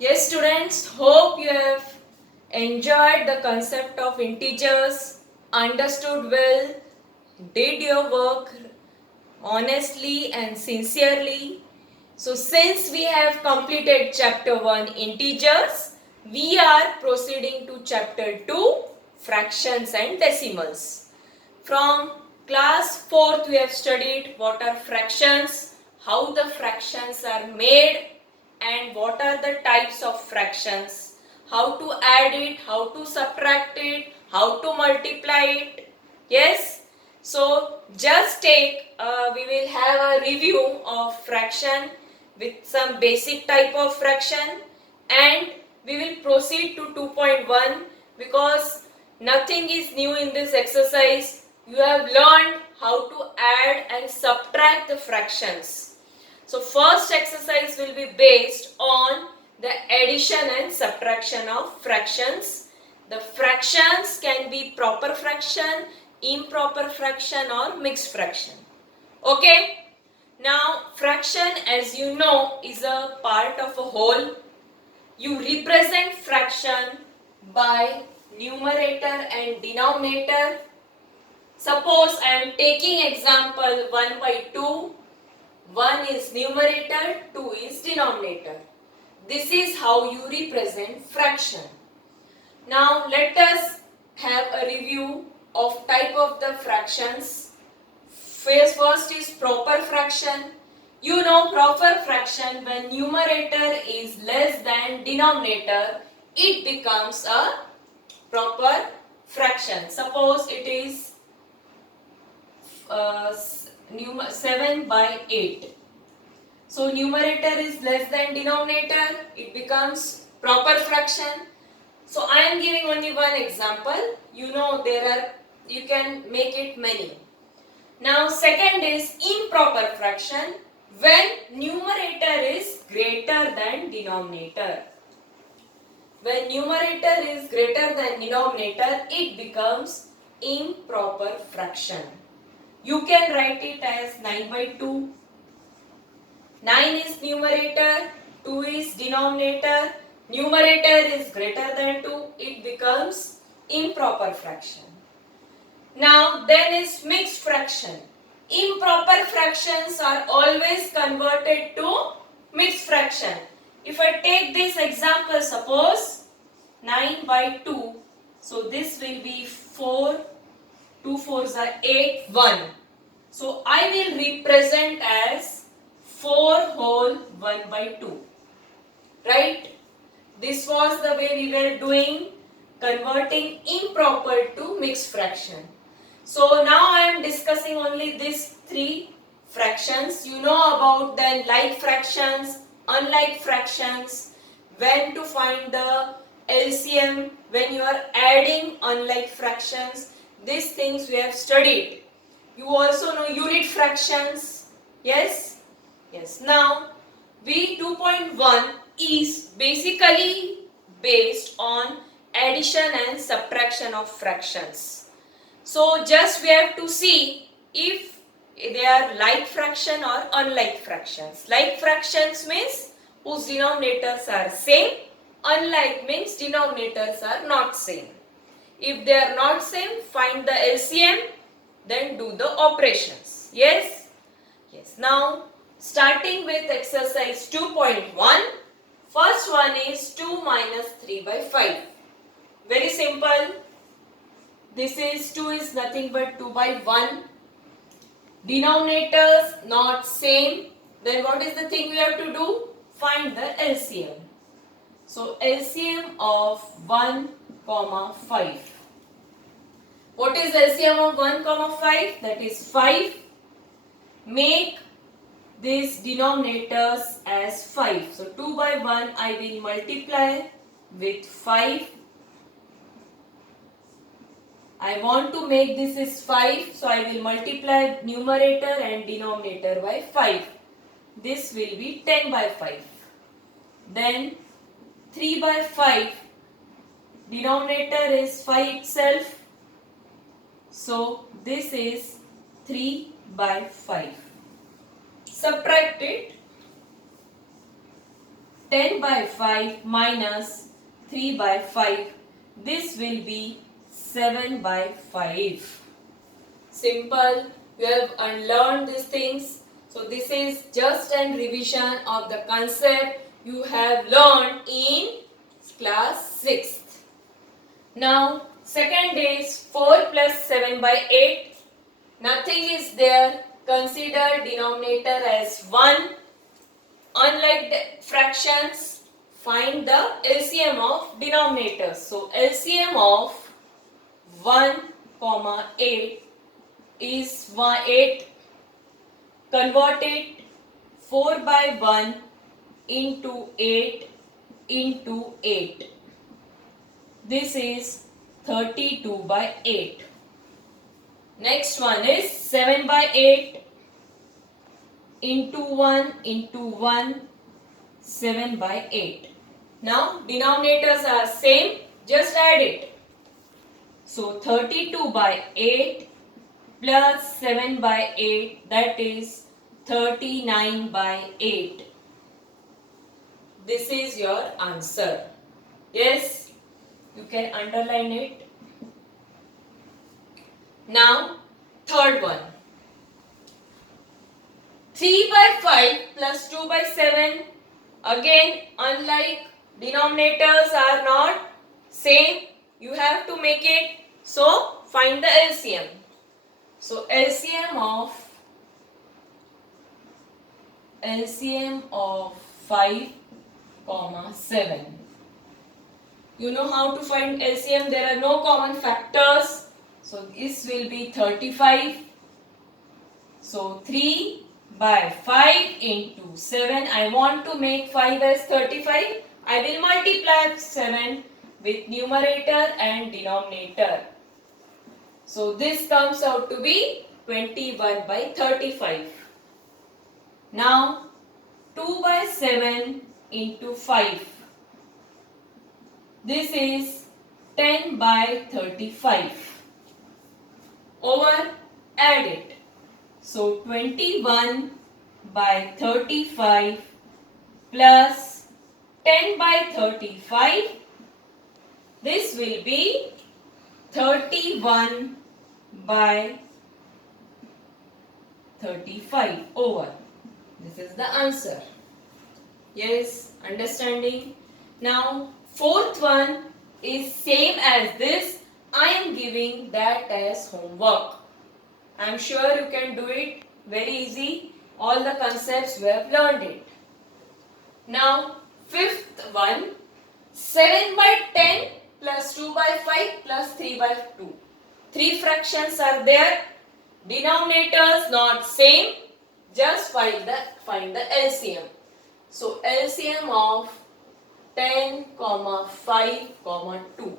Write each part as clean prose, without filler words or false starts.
Yes, students, hope you have enjoyed the concept of integers, understood well, did your work honestly and sincerely. So, since we have completed chapter 1 integers, we are proceeding to chapter 2 fractions and decimals. From class 4th, we have studied what are fractions, how the fractions are made, and what are the types of fractions, how to add it, how to subtract it, how to multiply it. Yes? So, just we will have a review of fraction with some basic type of fraction, and we will proceed to 2.1 because nothing is new in this exercise. You have learned how to add and subtract the fractions. So first exercise will be based on the addition and subtraction of fractions. The fractions can be proper fraction, improper fraction or mixed fraction. Okay? Now fraction, as you know, is a part of a whole. You represent fraction by numerator and denominator. Suppose I am taking example 1 by 2. 1 is numerator, 2 is denominator. This is how you represent fraction. Now let us have a review of type of the fractions. First is proper fraction. You know proper fraction, when numerator is less than denominator, it becomes a proper fraction. Suppose it is 7 by 8. So numerator is less than denominator, it becomes proper fraction. So I am giving only one example. You know you can make it many. Now second is improper fraction, when numerator is greater than denominator. When numerator is greater than denominator, it becomes improper fraction. You can write it as 9 by 2. 9 is numerator, 2 is denominator. Numerator is greater than 2, it becomes improper fraction. Now then is mixed fraction. Improper fractions are always converted to mixed fraction. If I take this example, suppose 9 by 2, so this will be 4, 2 4s are 8, 1. So I will represent as 4 whole 1 by 2. Right? This was the way we were doing, converting improper to mixed fraction. So now I am discussing only these three fractions. You know about then like fractions, unlike fractions, when to find the LCM, when you are adding unlike fractions. These things we have studied. You also know unit fractions. Yes? Yes. Now, V 2.1 is basically based on addition and subtraction of fractions. So just we have to see if they are like fraction or unlike fractions. Like fractions means whose denominators are same. Unlike means denominators are not same. If they are not same, find the LCM, then do the operations. Yes? Yes. Now, starting with exercise 2.1, first one is 2 minus 3 by 5. Very simple. This is 2 is nothing but 2 by 1. Denominators not same. Then what is the thing we have to do? Find the LCM. So LCM of 1, 5. What is LCM of 1, 5? That is 5. Make these denominators as 5. So 2 by 1 I will multiply with 5. I want to make this is 5, so I will multiply numerator and denominator by 5. This will be 10 by 5. Then 3 by 5, denominator is 5 itself. So this is 3 by 5. Subtract it. 10 by 5 minus 3 by 5. This will be 7 by 5. Simple. You have learned these things. So this is just an revision of the concept you have learned in class 6th. Now second is 4 plus 7 by 8. Nothing is there. Consider denominator as 1. Unlike the fractions, find the LCM of denominators. So LCM of 1, 8 is 8. Convert it 4 by 1 into 8 into 8. This is 32 by 8. Next one is 7 by 8 into 1, 7 by 8. Now denominators are same, just add it. So 32 by 8 plus 7 by 8, that is 39 by 8. This is your answer. Yes, you can underline it. Now third one. 3 by 5 plus 2 by 7. Again, unlike denominators are not same, you have to make it. So find the LCM. So LCM of 5, 7. You know how to find LCM. There are no common factors. So this will be 35. So 3 by 5 into 7. I want to make 5 as 35. I will multiply 7 with numerator and denominator. So this comes out to be 21 by 35. Now 2 by 7 into 5. This is 10 by 35. Over, add it. So 21 by 35 plus 10 by 35. This will be 31 by 35 over. This is the answer. Yes, understanding. Now fourth one is same as this. I am giving that as homework. I am sure you can do it very easy. All the concepts we have learned it. Now fifth one, 7 by 10 plus 2 by 5 plus 3 by 2. Three fractions are there. Denominators not same. Just find the LCM. So LCM of 10, 5, 2.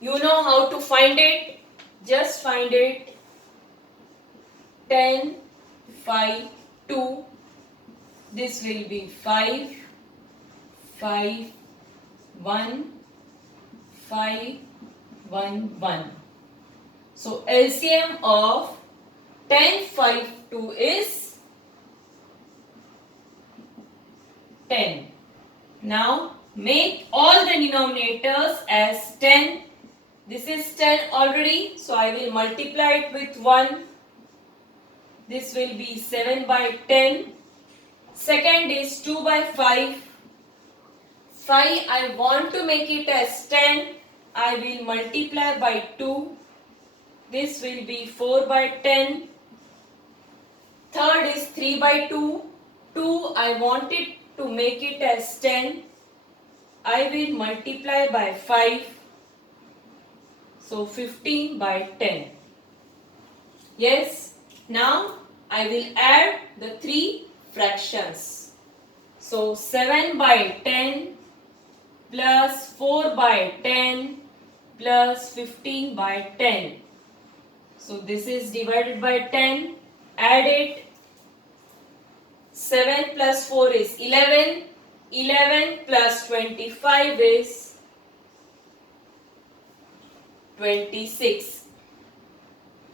You know how to find it. Just find it. 10, 5, 2. This will be 5, 5, 1, 5, 1, 1. So LCM of 10, 5, 2 is 10. Now make all the denominators as 10. This is 10 already, so I will multiply it with 1. This will be 7 by 10. Second is 2 by 5. 5 I want to make it as 10. I will multiply by 2. This will be 4 by 10. Third is 3 by 2. 2 I wanted to make it as 10. I will multiply by 5. So 15 by 10. Yes. Now I will add the three fractions. So 7 by 10 plus 4 by 10 plus 15 by 10. So this is divided by 10. Add it. 7 plus 4 is 11. 11 plus 25 is 26.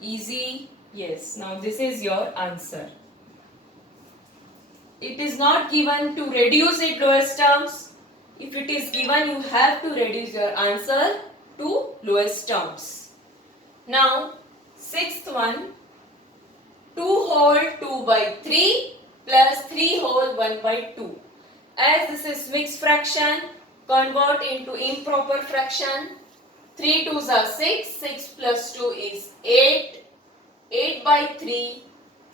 Easy? Yes. Now this is your answer. it is not given to reduce it lowest terms. If it is given, you have to reduce your answer to lowest terms. Now, sixth one, 2 whole 2 by 3 plus 3 whole 1 by 2. As this is mixed fraction, convert into improper fraction. 3 2s are 6, 6 plus 2 is 8, 8 by 3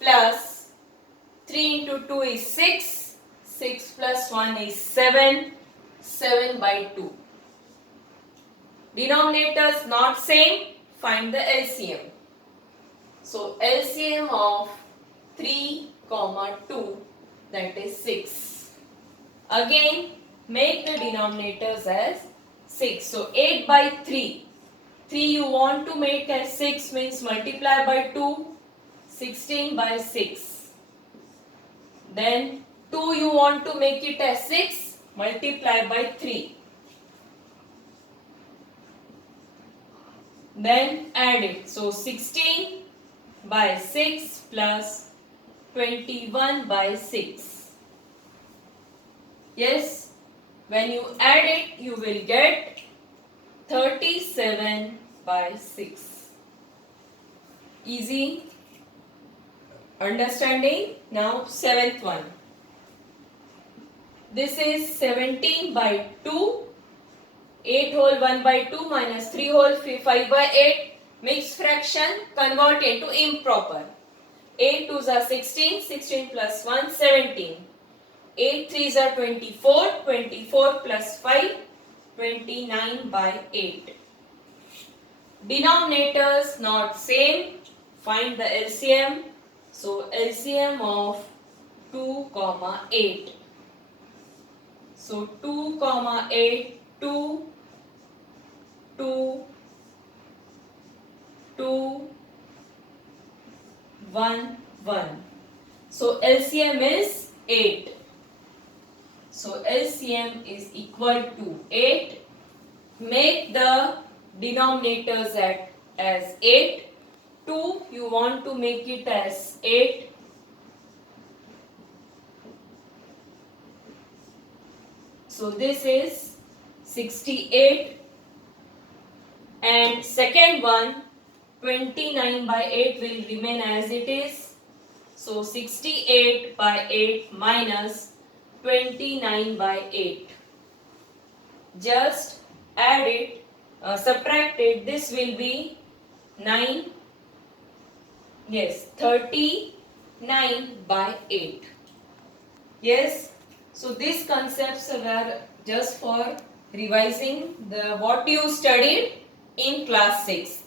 plus 3 into 2 is 6, 6 plus 1 is 7, 7 by 2. Denominators not same, find the LCM. So LCM of 3, 2, that is 6. Again, make the denominators as 6. So 8 by 3. 3 you want to make as 6 means multiply by 2. 16 by 6. Then 2 you want to make it as 6. Multiply by 3. Then add it. So 16 by 6 plus 21 by 6. Yes, when you add it, you will get 37 by 6. Easy understanding. Now, seventh one. This is 17 by 2. 8 whole 1 by 2 minus 3 whole 5 by 8. Mixed fraction, convert into improper. 8 2s are 16, 16 plus 1, 17. 8 3s are 24, 24 plus 5, 29 by 8. Denominators not same, find the LCM. So LCM of 2, 8. So 2, 8, 2, 2, 2, 1, 1. So LCM is 8. So LCM is equal to 8. Make the denominators as 8. 2 you want to make it as 8. So this is 68. And second one, 29 by 8 will remain as it is. So 68 by 8 minus 29 by 8. Just add it, subtract it. This will be 9. Yes, 39 by 8. Yes. So these concepts were just for revising what you studied in class 6.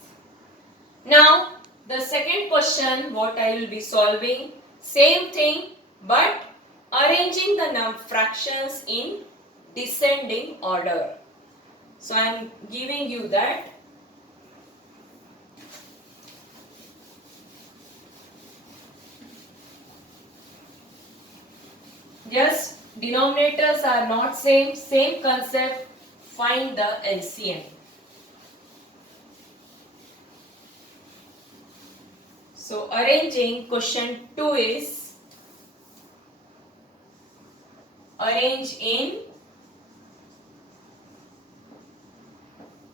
Now, the second question what I will be solving, same thing but arranging the fractions in descending order. So I am giving you that. Just denominators are not same concept, find the LCM. So arranging, question 2 is arrange in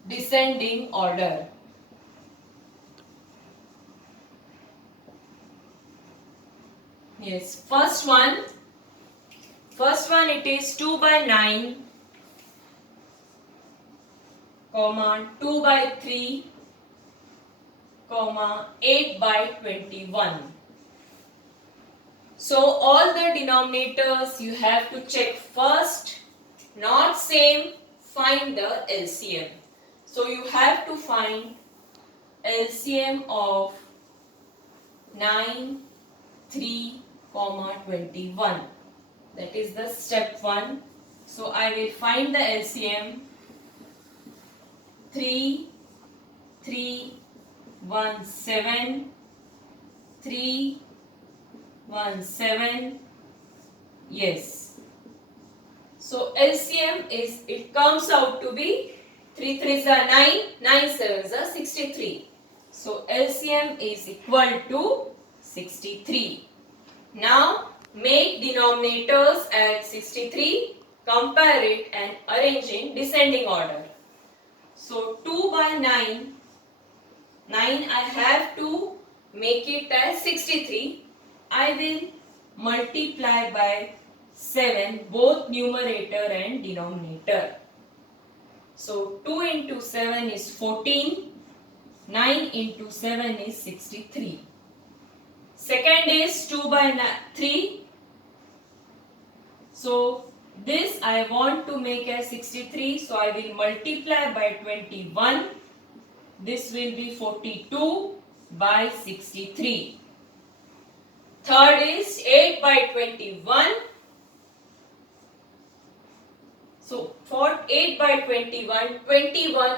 descending order. Yes, first one it is 2 by 9, 2 by 3, 8 by 21. So all the denominators you have to check first, not same, find the LCM. So you have to find LCM of 9, 3, 21. That is the step 1. So I will find the LCM. 3, 3, 1, 7, 3, 1, 7. Yes. So LCM is, it comes out to be 3 3s are 9, 9 7s are 63. So LCM is equal to 63. Now Make denominators at 63, compare it and arrange in descending order. So 2 by 9, I have to make it as 63. I will multiply by 7 both numerator and denominator. So 2 into 7 is 14, 9 into 7 is 63. Second is 2 by 3. So this I want to make as 63, so I will multiply by 21. This will be 42 by 63. Third is 8 by 21. So for 8 by 21,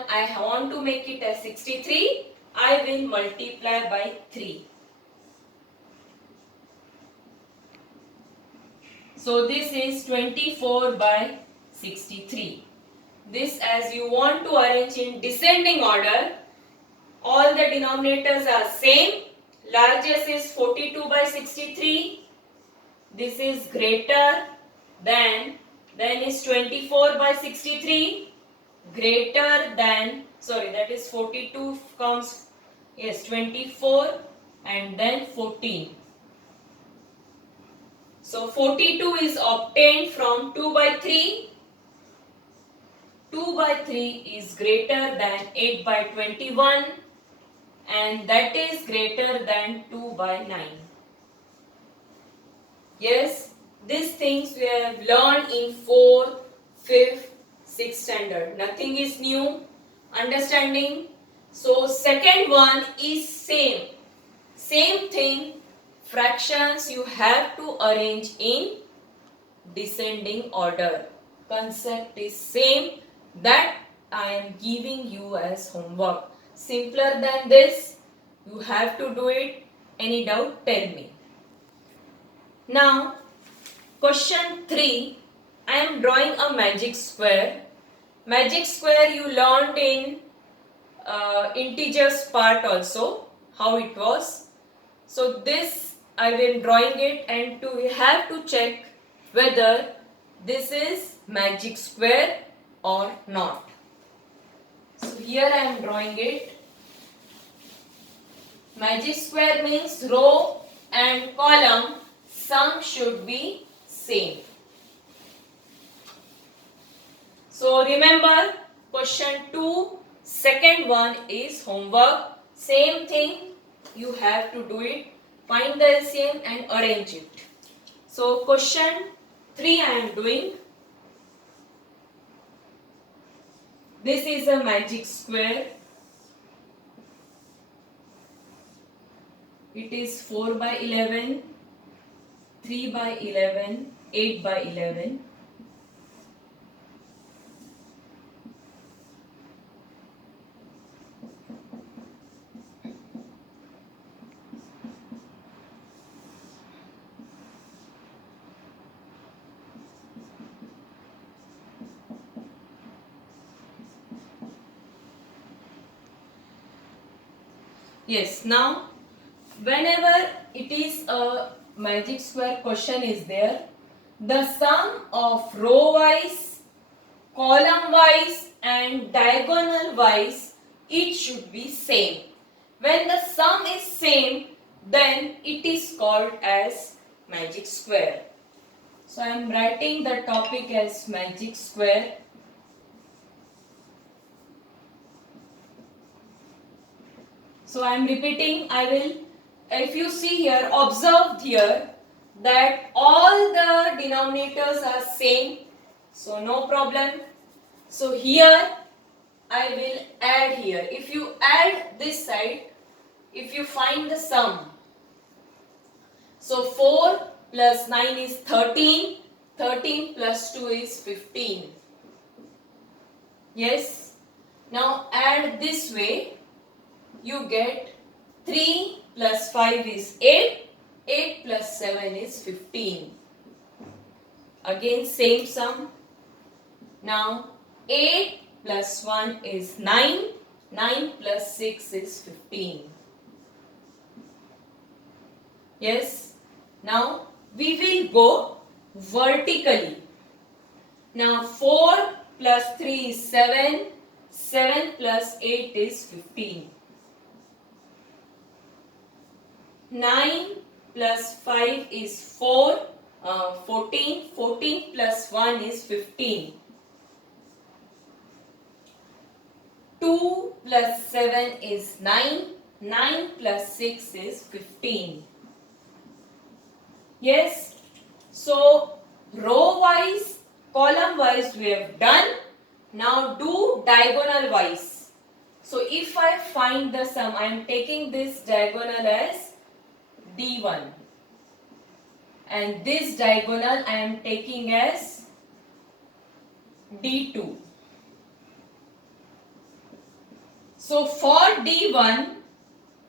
I want to make it as 63. I will multiply by 3. So this is 24 by 63. This, as you want to arrange in descending order, all the denominators are same. Largest is 42 by 63. This is greater than, then is 24 by 63. Greater than, sorry, that is 42 comes, yes, 24 and then 14. So 42 is obtained from 2 by 3. 2 by 3 is greater than 8 by 21 and that is greater than 2 by 9. Yes, these things we have learned in 4th, 5th, 6th standard. Nothing is new. Understanding? So second one is same. Same thing. Fractions you have to arrange in descending order. Concept is same, that I am giving you as homework. Simpler than this, you have to do it. Any doubt, tell me. Now, question 3, I am drawing a magic square. Magic square you learned in integers part also, how it was. So this I will drawing it, and we have to check whether this is magic square or not. So here I am drawing it. Magic square means row and column sum should be same. So remember, question 2, second one is homework. Same thing, you have to do it. Find the LCM and arrange it. So question 3 I am doing. This is a magic square. It is 4 by 11, 3 by 11, 8 by 11. Yes, now whenever it is a magic square question is there, the sum of row wise, column wise and diagonal wise, it should be same. When the sum is same, then it is called as magic square. So I am writing the topic as magic square. So I am repeating, I will, if you see here, observe here that all the denominators are same, so no problem. So here I will add here. If you add this side, if you find the sum, so 4 plus 9 is 13, 13 plus 2 is 15. Yes, now add this way. You get 3 plus 5 is 8, 8 plus 7 is 15. Again same sum. Now 8 plus 1 is 9, 9 plus 6 is 15. Yes, now we will go vertically. Now 4 plus 3 is 7, 7 plus 8 is 15. 9 plus 5 is 14, 14 plus 1 is 15. 2 plus 7 is 9, 9 plus 6 is 15. Yes, so row wise, column wise we have done. Now do diagonal wise. So if I find the sum, I am taking this diagonal as D1 and this diagonal I am taking as D2. So for D1,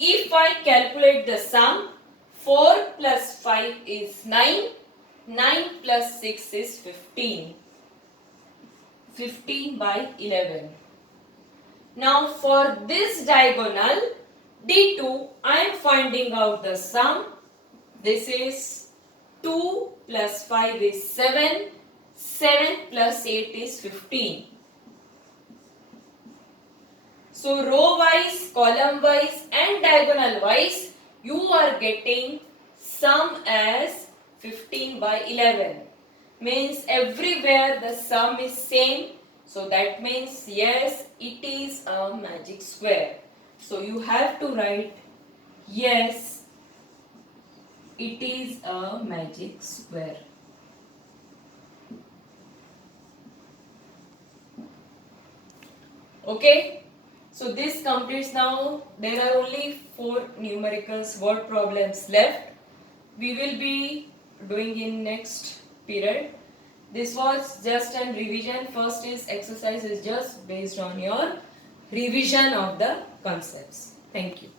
if I calculate the sum, 4 plus 5 is 9, 9 plus 6 is 15. 15 by 11. Now for this diagonal D2, I am finding out the sum. This is 2 plus 5 is 7, 7 plus 8 is 15. So row wise, column wise and diagonal wise, you are getting sum as 15 by 11. Means everywhere the sum is same. So that means yes, it is a magic square. So you have to write yes, it is a magic square. Okay. So this completes now. There are only 4 numericals word problems left. We will be doing in next period. This was just an revision. First is exercise is just based on your revision of the concepts. Thank you.